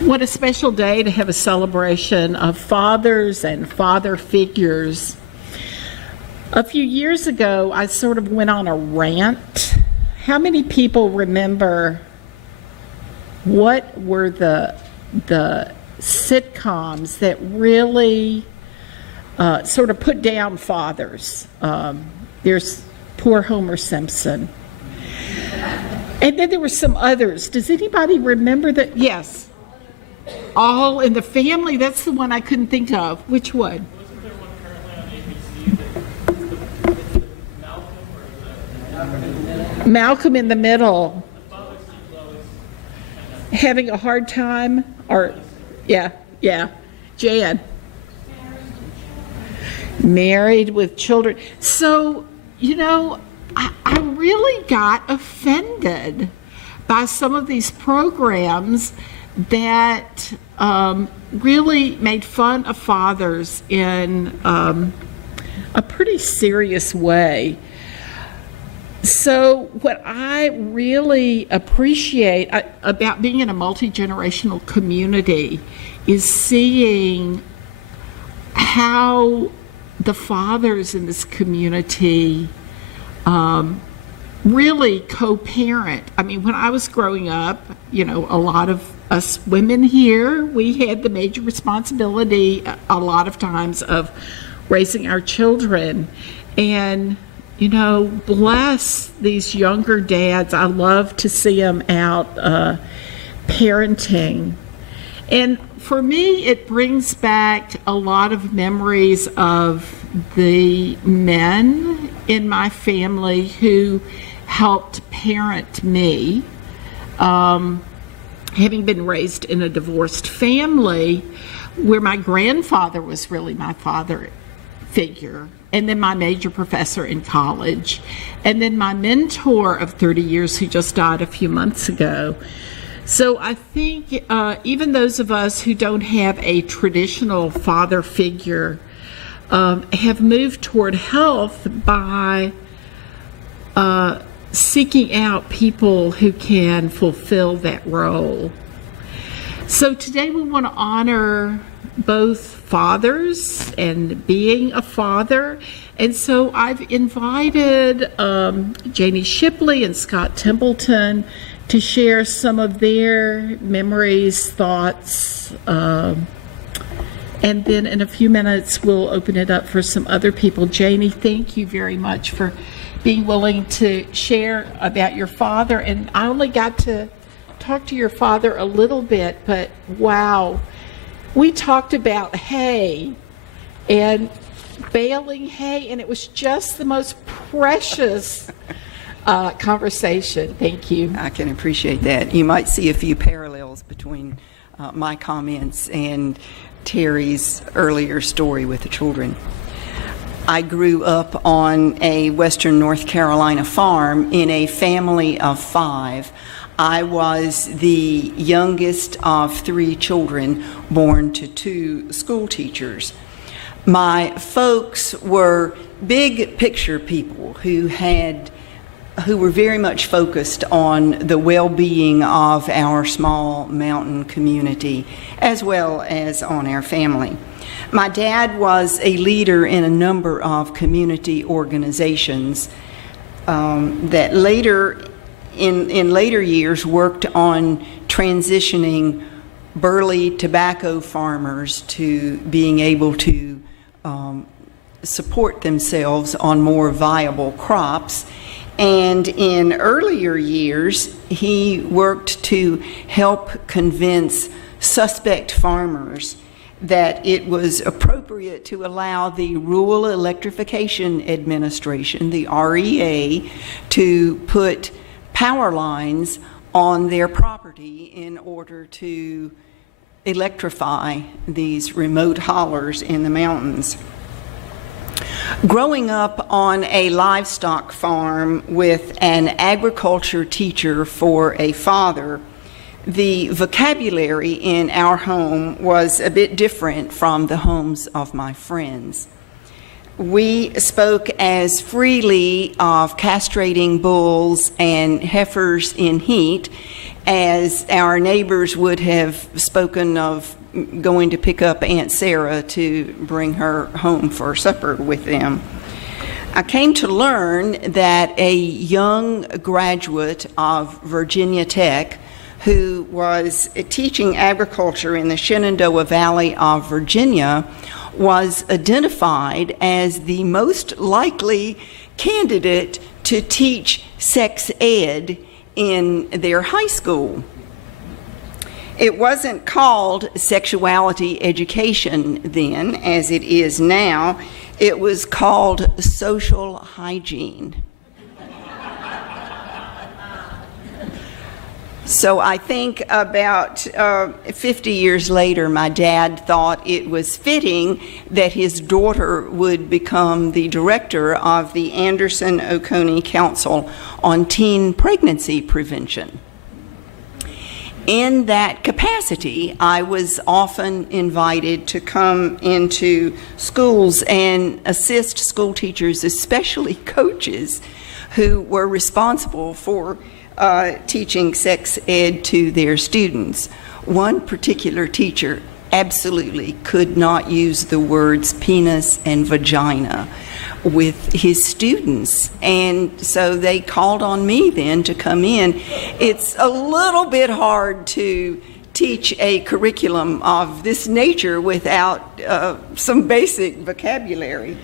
What a special day to have a celebration of fathers and father figures. A few years ago, I sort of went on a rant. How many people remember what were the sitcoms that really sort of put down fathers? There's poor Homer Simpson. And then there were some others. Does anybody remember that? Yes. All in the Family. That's the one I couldn't think of. Which one? Wasn't there one currently on ABC? Malcolm in the Middle. Having a hard time? Or, yeah. Jan. Married with children. So, I really got offended by some of these programs that really made fun of fathers in a pretty serious way. So what I really appreciate about being in a multi-generational community is seeing how the fathers in this community really co-parent. I mean, when I was growing up, a lot of us women here, we had the major responsibility a lot of times of raising our children. And, bless these younger dads. I love to see them out parenting. And for me, it brings back a lot of memories of the men in my family who helped parent me. Having been raised in a divorced family where my grandfather was really my father figure, and then my major professor in college, and then my mentor of 30 years who just died a few months ago. So I think even those of us who don't have a traditional father figure have moved toward health by seeking out people who can fulfill that role. So today we want to honor both fathers and being a father. And so I've invited Janie Shipley and Scott Templeton to share some of their memories, thoughts, and then in a few minutes we'll open it up for some other people. Janie, thank you very much for being willing to share about your father. And I only got to talk to your father a little bit, but wow. We talked about hay and baling hay, and it was just the most precious conversation. Thank you. I can appreciate that. You might see a few parallels between my comments and Terry's earlier story with the children. I grew up on a western North Carolina farm in a family of 5. I was the youngest of 3 children born to 2 school teachers. My folks were big picture people who were very much focused on the well-being of our small mountain community as well as on our family. My dad was a leader in a number of community organizations that later in later years worked on transitioning burley tobacco farmers to being able to support themselves on more viable crops. And in earlier years, he worked to help convince suspect farmers that it was appropriate to allow the Rural Electrification Administration, the REA, to put power lines on their property in order to electrify these remote hollers in the mountains. Growing up on a livestock farm with an agriculture teacher for a father, the vocabulary in our home was a bit different from the homes of my friends. We spoke as freely of castrating bulls and heifers in heat as our neighbors would have spoken of going to pick up Aunt Sarah to bring her home for supper with them. I came to learn that a young graduate of Virginia Tech who was teaching agriculture in the Shenandoah Valley of Virginia was identified as the most likely candidate to teach sex ed in their high school. It wasn't called sexuality education then, as it is now. It was called social hygiene. So I think about 50 years later, my dad thought it was fitting that his daughter would become the director of the Anderson-Oconee Council on Teen Pregnancy Prevention. In that capacity, I was often invited to come into schools and assist school teachers, especially coaches, who were responsible for teaching sex ed to their students. One particular teacher absolutely could not use the words penis and vagina with his students, and so they called on me then to come in. It's a little bit hard to teach a curriculum of this nature without some basic vocabulary.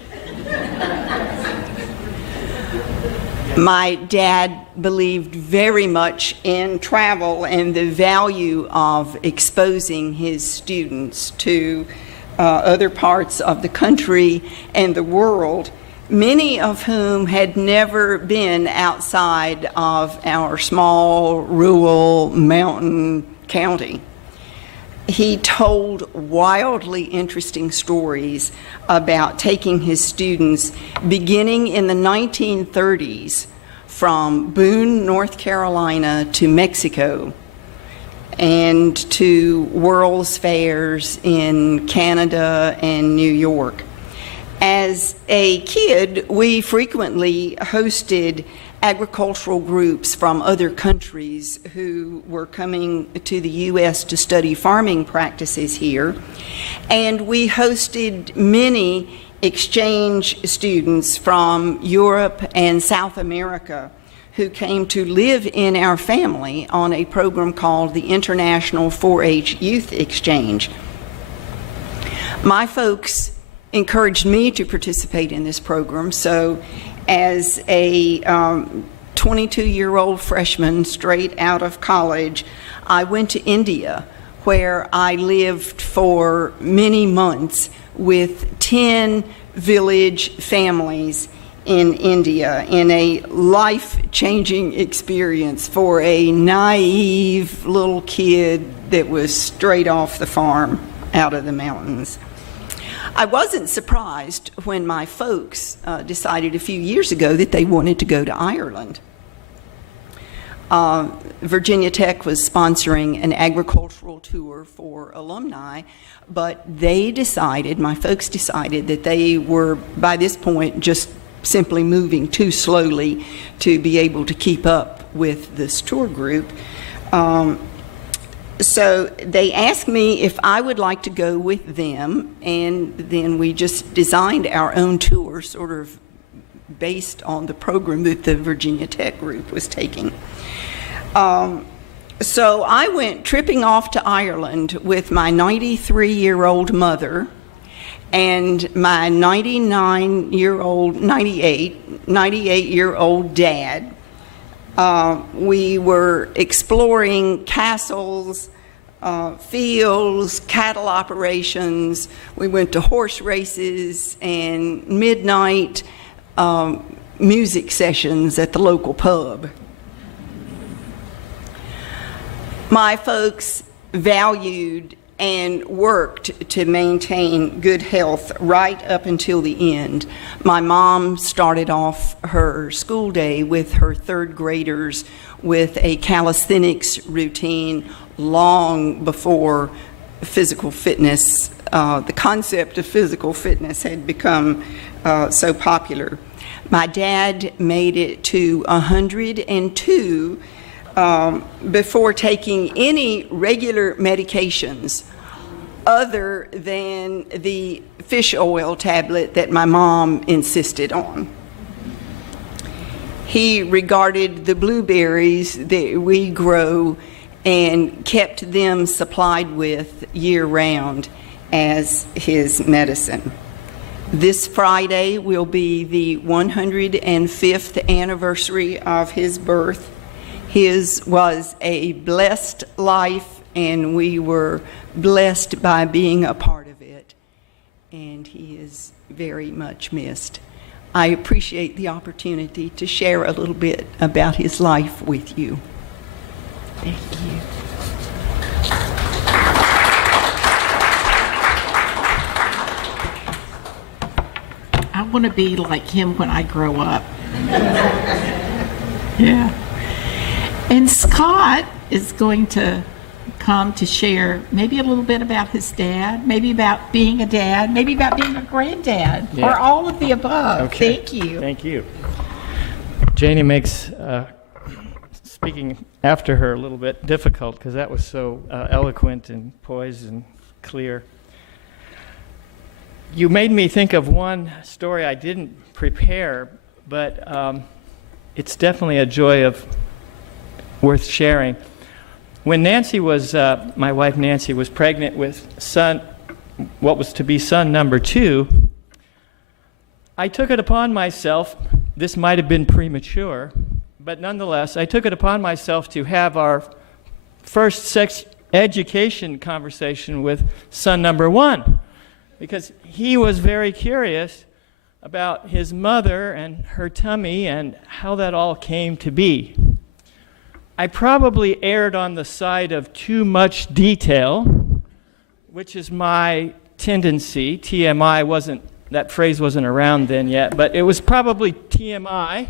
My dad believed very much in travel and the value of exposing his students to other parts of the country and the world, many of whom had never been outside of our small, rural, mountain county. He told wildly interesting stories about taking his students beginning in the 1930s from Boone, North Carolina to Mexico and to World's Fairs in Canada and New York. As a kid, we frequently hosted agricultural groups from other countries who were coming to the U.S. to study farming practices here, and we hosted many exchange students from Europe and South America who came to live in our family on a program called the International 4-H Youth Exchange. My folks encouraged me to participate in this program, so as a 22-year-old freshman straight out of college, I went to India, where I lived for many months with 10 village families in India, in a life-changing experience for a naive little kid that was straight off the farm out of the mountains. I wasn't surprised when my folks decided a few years ago that they wanted to go to Ireland. Virginia Tech was sponsoring an agricultural tour for alumni, but my folks decided that they were, by this point, just simply moving too slowly to be able to keep up with this tour group. So they asked me if I would like to go with them, and then we just designed our own tour, sort of based on the program that the Virginia Tech group was taking. So I went tripping off to Ireland with my 93-year-old mother and my 98-year-old dad. We were exploring castles, fields, cattle operations. We went to horse races and midnight music sessions at the local pub. My folks valued and worked to maintain good health right up until the end. My mom started off her school day with her third graders with a calisthenics routine long before physical fitness, the concept of physical fitness had become so popular. My dad made it to 102 before taking any regular medications other than the fish oil tablet that my mom insisted on. He regarded the blueberries that we grow and kept them supplied with year-round as his medicine. This Friday will be the 105th anniversary of his birth. His was a blessed life, and we were blessed by being a part of it. And he is very much missed. I appreciate the opportunity to share a little bit about his life with you. Thank you. I want to be like him when I grow up. Yeah. And Scott is going to come to share maybe a little bit about his dad, maybe about being a dad, maybe about being a granddad, or all of the above. Okay. Thank you. Thank you. Janie makes speaking after her a little bit difficult because that was so eloquent and poised and clear. You made me think of one story I didn't prepare, but it's definitely a joy of worth sharing. When Nancy was, my wife Nancy, was pregnant with what was to be son number 2, I took it upon myself, this might have been premature, but nonetheless, I took it upon myself to have our first sex education conversation with son number 1, because he was very curious about his mother and her tummy and how that all came to be. I probably erred on the side of too much detail, which is my tendency. TMI that phrase wasn't around then yet, but it was probably TMI.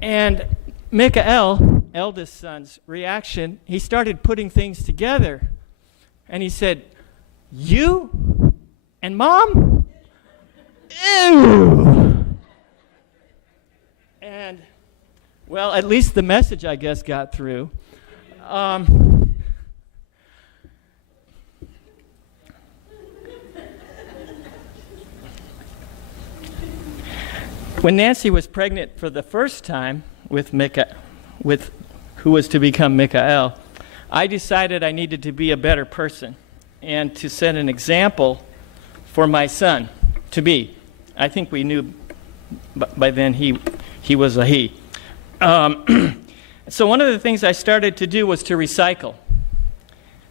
And Mikael, eldest son's reaction, he started putting things together. And he said, "You and Mom? Ew!" And well, at least the message, I guess, got through. When Nancy was pregnant for the first time with who was to become Mikael, I decided I needed to be a better person and to set an example for my son to be. I think we knew by then he was a he. So one of the things I started to do was to recycle.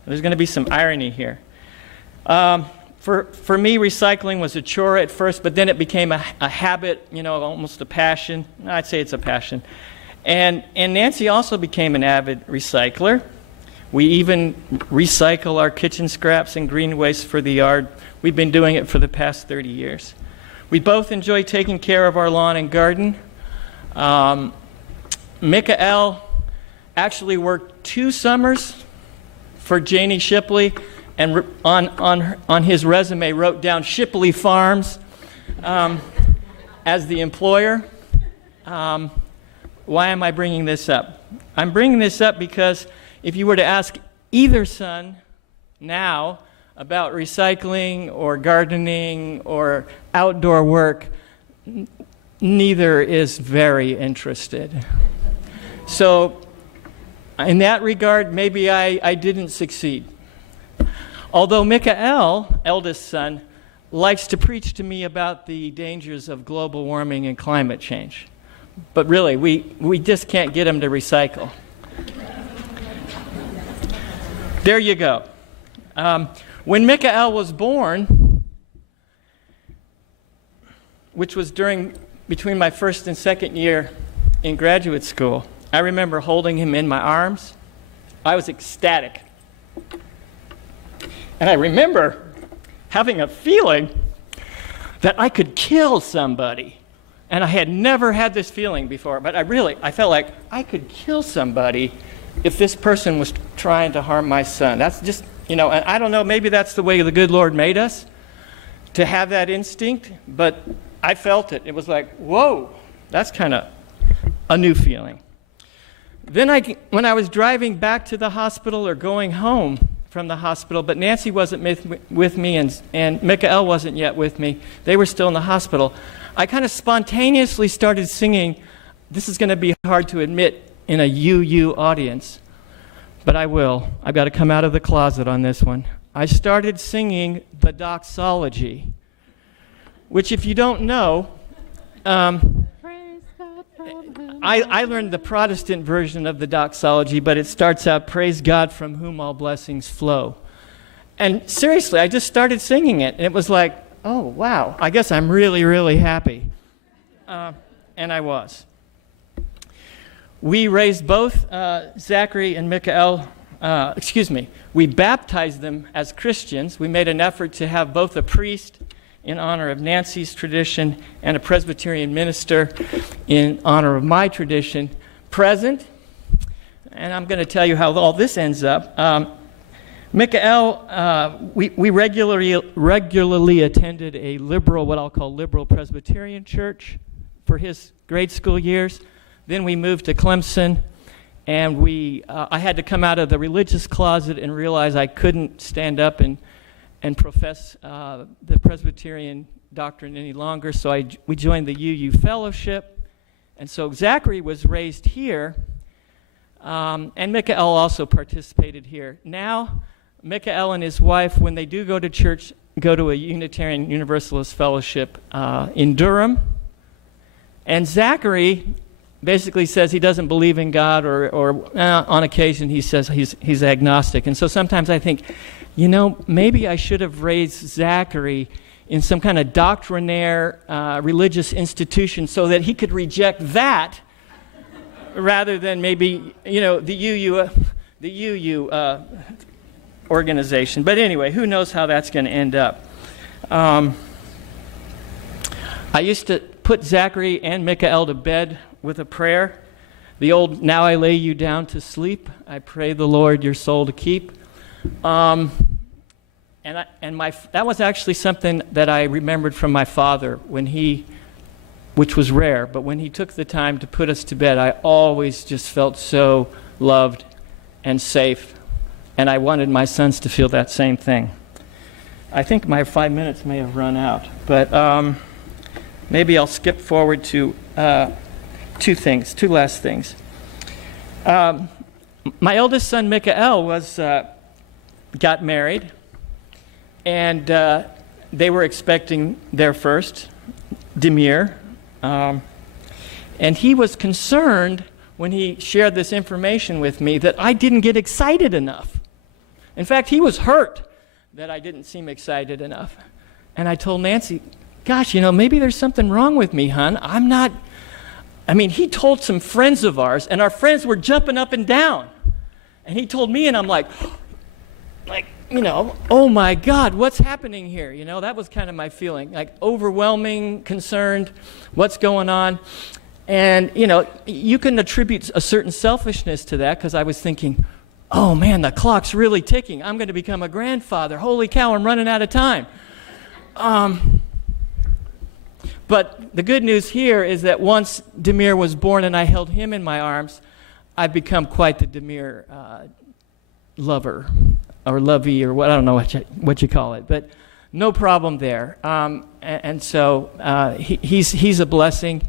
There's going to be some irony here. For me, recycling was a chore at first, but then it became a habit, almost a passion. I'd say it's a passion. And Nancy also became an avid recycler. We even recycle our kitchen scraps and green waste for the yard. We've been doing it for the past 30 years. We both enjoy taking care of our lawn and garden. Mikael actually worked 2 summers for Janie Shipley, and on his resume wrote down Shipley Farms as the employer. Why am I bringing this up? I'm bringing this up because if you were to ask either son now about recycling or gardening or outdoor work, neither is very interested. So in that regard, maybe I didn't succeed. Although Mikael, eldest son, likes to preach to me about the dangers of global warming and climate change. But really, we just can't get him to recycle. There you go. When Mikael was born, which was between my first and second year in graduate school, I remember holding him in my arms. I was ecstatic. And I remember having a feeling that I could kill somebody. And I had never had this feeling before, but I felt like I could kill somebody if this person was trying to harm my son. That's just, and I don't know, maybe that's the way the good Lord made us, to have that instinct, but I felt it. It was like, whoa, that's kind of a new feeling. Then when I was driving back to the hospital or going home from the hospital, but Nancy wasn't with me and Mikael wasn't yet with me. They were still in the hospital. I kind of spontaneously started singing. This is going to be hard to admit in a UU audience, but I will. I've got to come out of the closet on this one. I started singing the doxology, which if you don't know, I learned the Protestant version of the doxology, but it starts out, "Praise God from whom all blessings flow." And seriously, I just started singing it, and it was like, oh, wow, I guess I'm really, really happy. And I was. We raised both Zachary and Mikael, we baptized them as Christians. We made an effort to have both a priest in honor of Nancy's tradition and a Presbyterian minister in honor of my tradition present. And I'm going to tell you how all this ends up. Mikael, we regularly attended a liberal, what I'll call liberal Presbyterian church for his grade school years. Then we moved to Clemson, and I had to come out of the religious closet and realize I couldn't stand up and profess the Presbyterian doctrine any longer, so we joined the UU Fellowship. And so Zachary was raised here, and Mikael also participated here. Now, Mikael and his wife, when they do go to church, go to a Unitarian Universalist Fellowship in Durham. And Zachary basically says he doesn't believe in God, or on occasion he says he's agnostic. And so sometimes I think, maybe I should have raised Zachary in some kind of doctrinaire religious institution so that he could reject that rather than maybe, the UU organization. But anyway, who knows how that's going to end up. I used to put Zachary and Mikael to bed with a prayer. The old, "Now I lay you down to sleep, I pray the Lord your soul to keep." That was actually something that I remembered from my father which was rare, but when he took the time to put us to bed, I always just felt so loved and safe, and I wanted my sons to feel that same thing. I think my 5 minutes may have run out, but maybe I'll skip forward to two last things. My eldest son, Mikael, got married, and they were expecting their first, Demir. And he was concerned when he shared this information with me that I didn't get excited enough. In fact, he was hurt that I didn't seem excited enough. And I told Nancy, "Gosh, maybe there's something wrong with me, hon. He told some friends of ours, and our friends were jumping up and down. And he told me, and I'm like, oh my God, what's happening here? That was kind of my feeling, like overwhelming, concerned, what's going on? And, you can attribute a certain selfishness to that, because I was thinking, oh man, the clock's really ticking. I'm going to become a grandfather. Holy cow, I'm running out of time. But the good news here is that once Demir was born and I held him in my arms, I've become quite the Demir lover, or lovey, or what, I don't know what you call it, but no problem there. And so he's a blessing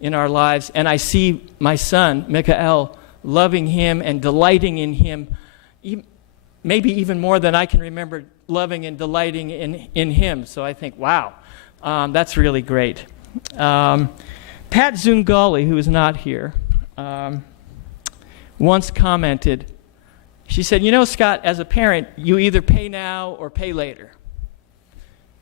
in our lives, and I see my son, Mikael, loving him and delighting in him, maybe even more than I can remember loving and delighting in him. So I think, wow, that's really great. Pat Zungali, who is not here, once commented, she said, Scott, as a parent, you either pay now or pay later.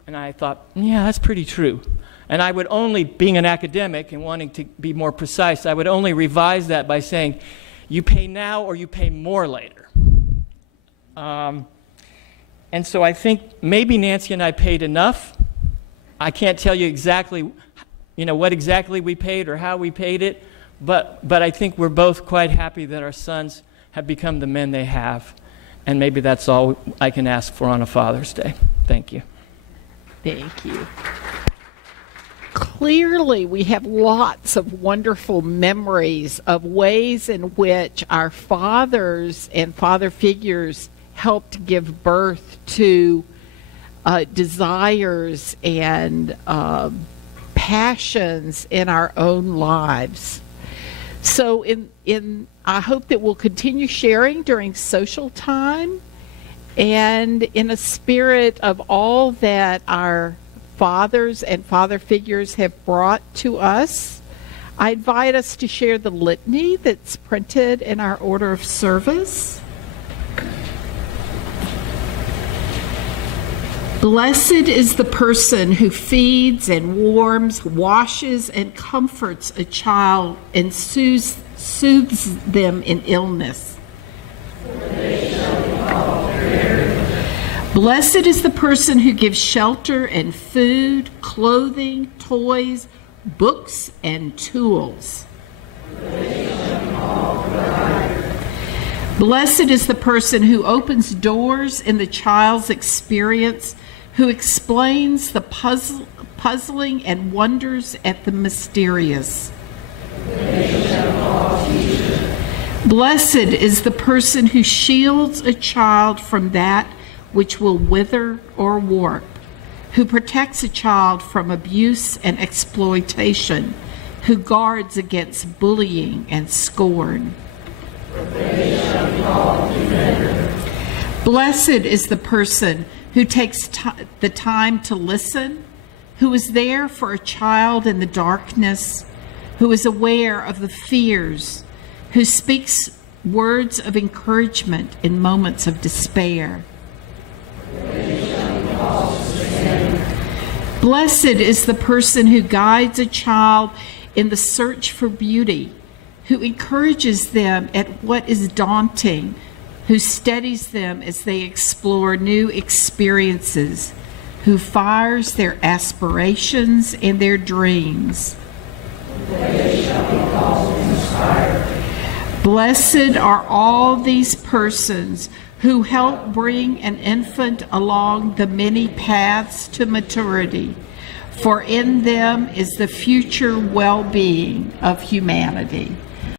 And I thought, yeah, that's pretty true. And I would only, being an academic and wanting to be more precise, I would only revise that by saying, you pay now or you pay more later. And so I think maybe Nancy and I paid enough. I can't tell you exactly, what exactly we paid or how we paid it, but I think we're both quite happy that our sons have become the men they have. And maybe that's all I can ask for on a Father's Day. Thank you. Thank you. clearly we have lots of wonderful memories of ways in which our fathers and father figures helped give birth to desires and passions in our own lives. So I hope that we'll continue sharing during social time, and in a spirit of all that our fathers and father figures have brought to us, I invite us to share the litany that's printed in our order of service. Blessed is the person who feeds and warms, washes and comforts a child and soothes them in illness. Blessed is the person who gives shelter and food, clothing, toys, books, and tools. Blessed is the person who opens doors in the child's experience, who explains the puzzling and wonders at the mysterious. Blessed is the person who shields a child from that which will wither or warp, who protects a child from abuse and exploitation, who guards against bullying and scorn. Blessed is the person who takes the time to listen, who is there for a child in the darkness, who is aware of the fears, who speaks words of encouragement in moments of despair. Blessed is the person who guides a child in the search for beauty, who encourages them at what is daunting, who steadies them as they explore new experiences, who fires their aspirations and their dreams. Blessed are all these persons who help bring an infant along the many paths to maturity, for in them is the future well-being of humanity.